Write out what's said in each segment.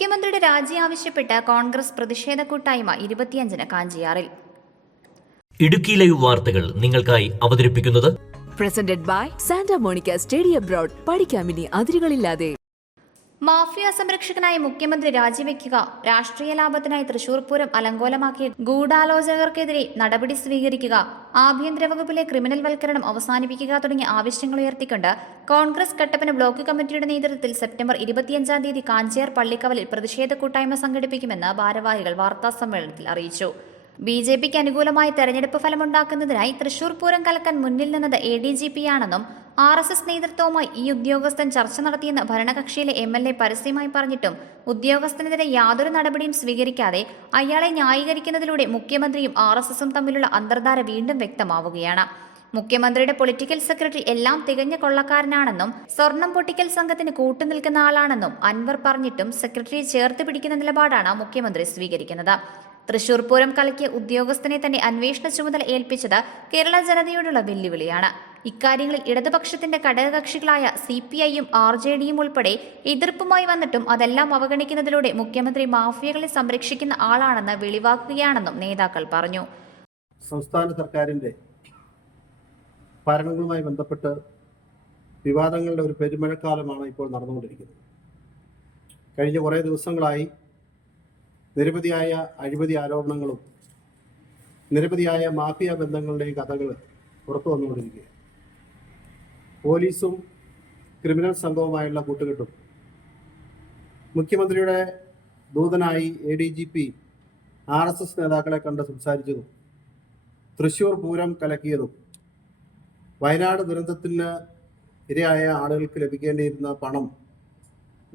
മുഖ്യമന്ത്രിയുടെ രാജി ആവശ്യപ്പെട്ട് കോൺഗ്രസ് പ്രതിഷേധ കൂട്ടായ്മ 25-ന് കാഞ്ചിയാറിൽ. ഇടുക്കി ലൈവ് വാർത്തകൾ നിങ്ങൾക്കായി അവതരിപ്പിക്കുന്നത് presented by Santa Monica study abroad. പഠിക്കാമിനി അതിരുകളില്ലാതെ. മാഫിയ സംരക്ഷകനായ മുഖ്യമന്ത്രി രാജിവെക്കുക, രാഷ്ട്രീയ ലാഭത്തിനായി തൃശൂർ പൂരം അലങ്കോലമാക്കിയ ഗൂഢാലോചകർക്കെതിരെ നടപടി സ്വീകരിക്കുക, ആഭ്യന്തര വകുപ്പിലെ ക്രിമിനൽ വൽക്കരണം അവസാനിപ്പിക്കുക തുടങ്ങിയ ആവശ്യങ്ങൾ ഉയർത്തിക്കൊണ്ട് കോൺഗ്രസ് കട്ടപ്പന ബ്ലോക്ക് കമ്മിറ്റിയുടെ നേതൃത്വത്തിൽ സെപ്റ്റംബർ 25-ാം തീയതി കാഞ്ചിയാർ പള്ളിക്കവലിൽ പ്രതിഷേധ കൂട്ടായ്മ സംഘടിപ്പിക്കുമെന്ന് ഭാരവാഹികൾ വാർത്താസമ്മേളനത്തിൽ അറിയിച്ചു. ബിജെപിക്ക് അനുകൂലമായ തെരഞ്ഞെടുപ്പ് ഫലമുണ്ടാക്കുന്നതിനായി തൃശൂർ പൂരം കലക്കാൻ മുന്നിൽ നിന്നത് ADGP ആണെന്നും RSS നേതൃത്വവുമായി ഈ ഉദ്യോഗസ്ഥൻ ചർച്ച നടത്തിയെന്ന് ഭരണകക്ഷിയിലെ MLA പരസ്യമായി പറഞ്ഞിട്ടും ഉദ്യോഗസ്ഥനെതിരെ യാതൊരു നടപടിയും സ്വീകരിക്കാതെ അയാളെ ന്യായീകരിക്കുന്നതിലൂടെ മുഖ്യമന്ത്രിയും RSSും തമ്മിലുള്ള അന്തർധാര വീണ്ടും വ്യക്തമാവുകയാണ്. മുഖ്യമന്ത്രിയുടെ പൊളിറ്റിക്കൽ സെക്രട്ടറി എല്ലാം തികഞ്ഞ കൊള്ളക്കാരനാണെന്നും സ്വർണം പൊട്ടിക്കൽ സംഘത്തിന് കൂട്ടുനിൽക്കുന്ന ആളാണെന്നും അൻവർ പറഞ്ഞിട്ടും സെക്രട്ടറിയെ ചേർത്ത് പിടിക്കുന്ന നിലപാടാണ് മുഖ്യമന്ത്രി സ്വീകരിക്കുന്നത്. തൃശൂർ പൂരം കലക്കിയ ഉദ്യോഗസ്ഥനെ തന്നെ അന്വേഷണ ചുമതല ഏൽപ്പിച്ചത് കേരള ജനതയോടുള്ള വെല്ലുവിളിയാണ്. ഇക്കാര്യങ്ങളിൽ ഇടതുപക്ഷത്തിന്റെ ഘടകകക്ഷികളായ CPIയും RJDയും ഉൾപ്പെടെ എതിർപ്പുമായി വന്നിട്ടും അതെല്ലാം അവഗണിക്കുന്നതിലൂടെ മുഖ്യമന്ത്രി മാഫിയകളെ സംരക്ഷിക്കുന്ന ആളാണെന്ന് വെളിവാക്കുകയാണെന്നും നേതാക്കൾ പറഞ്ഞു. സംസ്ഥാന സർക്കാരിന്റെ ഭരണങ്ങളുമായി ബന്ധപ്പെട്ട് വിവാദങ്ങളുടെ ഒരു പെരുമഴക്കാലമാണ് ഇപ്പോൾ നടന്നുകൊണ്ടിരിക്കുന്നത്. കഴിഞ്ഞ കുറേ ദിവസങ്ങളായി നിരവധിയായ അഴിമതി ആരോപണങ്ങളും നിരവധിയായ മാഫിയ ബന്ധങ്ങളുടെയും കഥകൾ പുറത്തു വന്നുകൊണ്ടിരിക്കുകയാണ്. പോലീസും ക്രിമിനൽ സംഘവുമായുള്ള കൂട്ടുകെട്ടും മുഖ്യമന്ത്രിയുടെ ദൂതനായി ADGP RSS നേതാക്കളെ കണ്ട് സംസാരിച്ചതും തൃശൂർ പൂരം കലക്കിയതും വയനാട് ദുരന്തത്തിന് ഇരയായ ആളുകൾക്ക് ലഭിക്കേണ്ടിയിരുന്ന പണം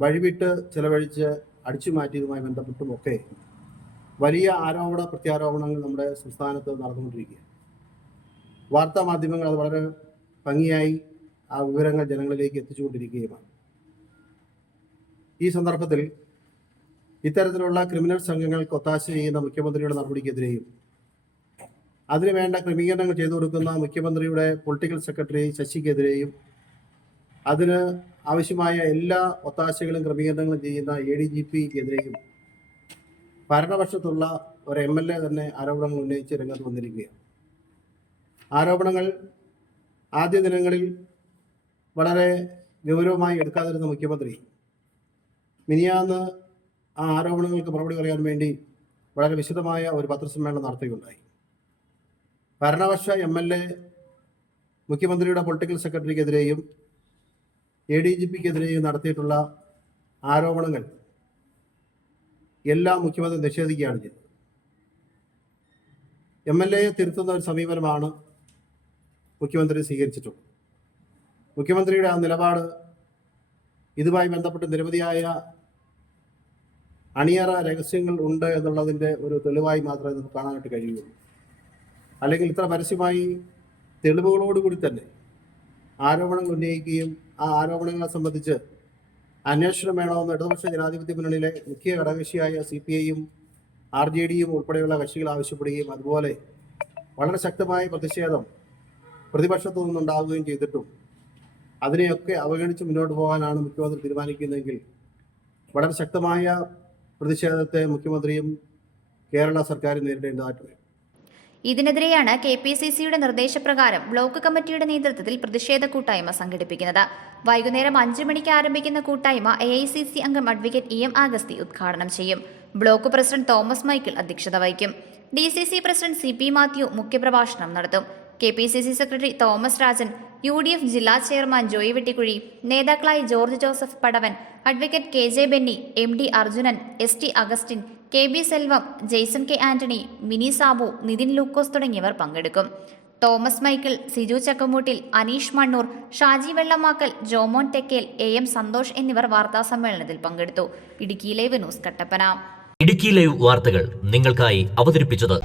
വഴിവിട്ട് ചെലവഴിച്ച് അടിച്ചു മാറ്റിയതുമായി ബന്ധപ്പെട്ടുമൊക്കെ വലിയ ആരോപണ പ്രത്യാരോപണങ്ങൾ നമ്മുടെ സംസ്ഥാനത്ത് നടന്നുകൊണ്ടിരിക്കുകയാണ്. വാർത്താ മാധ്യമങ്ങൾ അത് വളരെ ഭംഗിയായി ആ വിവരങ്ങൾ ജനങ്ങളിലേക്ക് എത്തിച്ചുകൊണ്ടിരിക്കുകയുമാണ്. ഈ സന്ദർഭത്തിൽ ഇത്തരത്തിലുള്ള ക്രിമിനൽ സംഘങ്ങൾക്ക് ഒത്താശ ചെയ്യുന്ന മുഖ്യമന്ത്രിയുടെ നടപടിക്കെതിരെയും അതിനുവേണ്ട ക്രമീകരണങ്ങൾ ചെയ്തു കൊടുക്കുന്ന മുഖ്യമന്ത്രിയുടെ പൊളിറ്റിക്കൽ സെക്രട്ടറി ശശിക്കെതിരെയും അതിന് ആവശ്യമായ എല്ലാ ഒത്താശകളും ക്രമീകരണങ്ങളും ചെയ്യുന്ന ADGPക്കെതിരെയും ഭരണപക്ഷത്തുള്ള ഒരു MLA തന്നെ ആരോപണങ്ങൾ ഉന്നയിച്ച് രംഗത്ത് വന്നിരിക്കുകയാണ്. ആരോപണങ്ങൾ ആദ്യ ദിനങ്ങളിൽ വളരെ ഗൗരവമായി എടുക്കാതിരുന്ന മുഖ്യമന്ത്രി മിനിയാന്ന് ആ ആരോപണങ്ങൾക്ക് മറുപടി പറയാൻ വേണ്ടി വളരെ വിശദമായ ഒരു പത്രസമ്മേളനം നടത്തുകയുണ്ടായി. ഭരണപക്ഷ MLA മുഖ്യമന്ത്രിയുടെ പൊളിറ്റിക്കൽ സെക്രട്ടറിക്കെതിരെയും ADGPക്കെതിരെയും നടത്തിയിട്ടുള്ള ആരോപണങ്ങൾ എല്ലാം മുഖ്യമന്ത്രി നിഷേധിക്കുകയാണ് ചെയ്തത്. MLAയെ തിരുത്തുന്ന ഒരു സമീപനമാണ് മുഖ്യമന്ത്രി സ്വീകരിച്ചിട്ടുള്ളത്. മുഖ്യമന്ത്രിയുടെ ആ നിലപാട് ഇതുമായി ബന്ധപ്പെട്ട് നിരവധിയായ അണിയറ രഹസ്യങ്ങൾ ഉണ്ട് എന്നുള്ളതിൻ്റെ ഒരു തെളിവായി മാത്രമേ നമുക്ക് കാണാനായിട്ട് കഴിയുള്ളൂ. അല്ലെങ്കിൽ ഇത്ര പരസ്യമായി തെളിവുകളോടുകൂടി തന്നെ ആരോപണങ്ങൾ ഉന്നയിക്കുകയും ആ ആരോപണങ്ങളെ സംബന്ധിച്ച് അന്വേഷണം വേണമെന്ന് ഇടതുപക്ഷ ജനാധിപത്യ മുന്നണിയിലെ മുഖ്യ ഘടകകക്ഷിയായ CPIയും RJDയും ഉൾപ്പെടെയുള്ള കക്ഷികൾ ആവശ്യപ്പെടുകയും അതുപോലെ വളരെ ശക്തമായ പ്രതിഷേധം പ്രതിപക്ഷത്തു നിന്നുണ്ടാവുകയും ചെയ്തിട്ടും അതിനെയൊക്കെ അവഗണിച്ച് മുന്നോട്ട് പോകാനാണ് മുഖ്യമന്ത്രി തീരുമാനിക്കുന്നതെങ്കിൽ വളരെ ശക്തമായ പ്രതിഷേധത്തെ മുഖ്യമന്ത്രിയും കേരള സർക്കാരും നേരിടേണ്ടതായിട്ട് വരും. ഇതിനെതിരെയാണ് KPCCയുടെ നിർദ്ദേശപ്രകാരം ബ്ലോക്ക് കമ്മിറ്റിയുടെ നേതൃത്വത്തിൽ പ്രതിഷേധ കൂട്ടായ്മ സംഘടിപ്പിക്കുന്നത്. വൈകുന്നേരം 5 മണിക്ക് ആരംഭിക്കുന്ന കൂട്ടായ്മ AICC അംഗം അഡ്വക്കേറ്റ് EM ആഗസ്തി ഉദ്ഘാടനം ചെയ്യും. ബ്ലോക്ക് പ്രസിഡന്റ് തോമസ് മൈക്കിൾ അധ്യക്ഷത വഹിക്കും. DCC പ്രസിഡന്റ് CP മാത്യു മുഖ്യപ്രഭാഷണം നടത്തും. KPCC secretary Thomas Rajan, UDF ജില്ലാ ചെയർമാൻ ജോയി വെട്ടിക്കുഴി, നേതാക്കളായ George Joseph Padavan, advocate KJ Benny, MD Arjunan, ST Augustine, KB Selvam, Jaison K Antony, Mini Sabu, Nithin Lukose തുടങ്ങിയവർ പങ്കെടുക്കും. തോമസ് മൈക്കിൾ, സിജു ചക്കമൂട്ടിൽ, അനീഷ് മണ്ണൂർ, ഷാജി വെള്ളമാക്കൽ, ജോമോൻ തെക്കേൽ, AM സന്തോഷ് എന്നിവർ വാർത്താസമ്മേളനത്തിൽ പങ്കെടുത്തു. Idukki live news Kattappana. Idukki live വാർത്തകൾ നിങ്ങൾക്കായി അവതരിപ്പിച്ചത്